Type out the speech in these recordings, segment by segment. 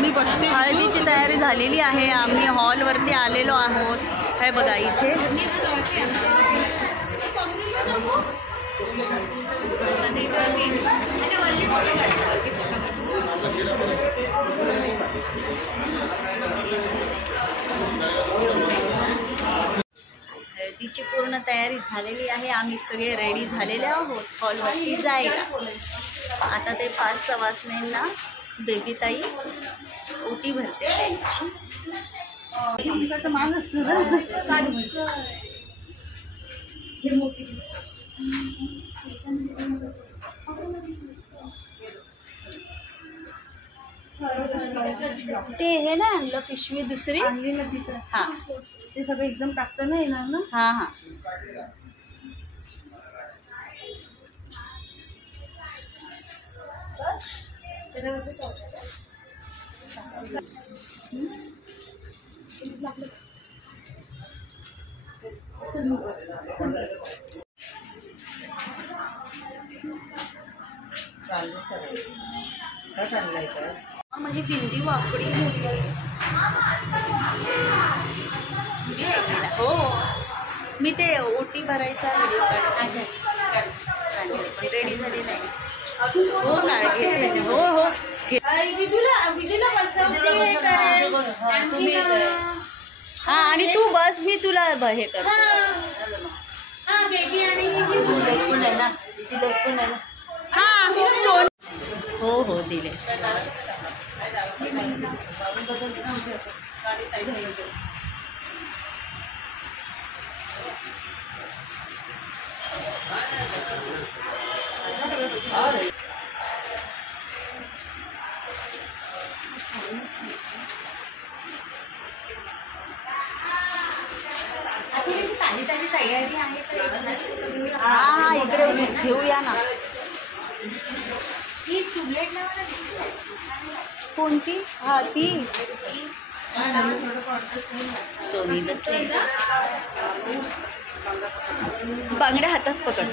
मी बसते. हळदीची तयारी झालेली आहे. आम्ही हॉलवरती आलेलो आहोत. हे बघा इथे हळदीची पूर्ण तयारी झालेली आहे. आम्ही सगळे रेडी झालेले आहोत हॉलवरती जायला. आता ते 5 वाजण्यांना बेबीताई ओटी भरते त्यांची. ते हे ना आणलं पिशवी दुसरी आणली ना तिथं. हा ते सगळं एकदम टाकता नाही येणार ना. हा हा म्हणजे दिंडी वाकडी हो. मी ते ओटी भरायचा व्हिडिओ काढ पण रेडी झाली नाही. हो काढ घेतले. हो हो हा आणि तू बस मी तुला हे करतो. हा सोन हो हो दिले. तयारी आहे. हा इकडे घेऊया ना. कोणती? हा ती सोनी बसली. बांगड्या हातात पकड.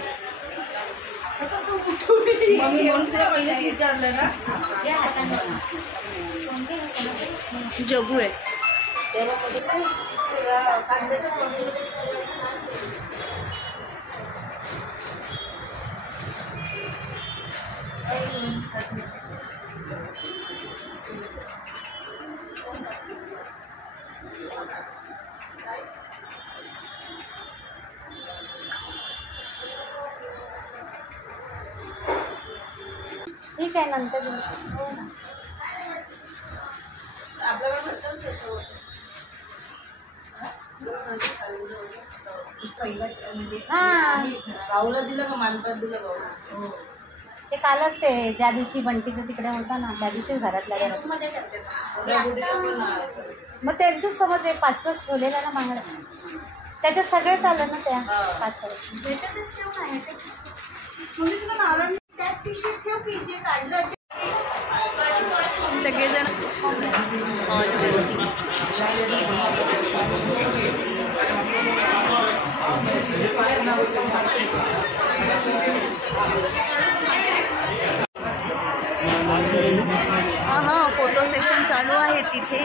जगू आहे. ठीक आहे नंतर भाऊला दिलं का मानपात दिलं भाऊ. ते कालच ते ज्या दिवशी बंटीचं तिकडे होता ना त्या दिवशीच घरातल्या घरात मग त्यांचं समज 5-5 ठेवलेलं ना मागणं त्याच्यात सगळं चाललं ना त्या 5 सगळेजण हा फोटो सेशन चालू आहे तिथे.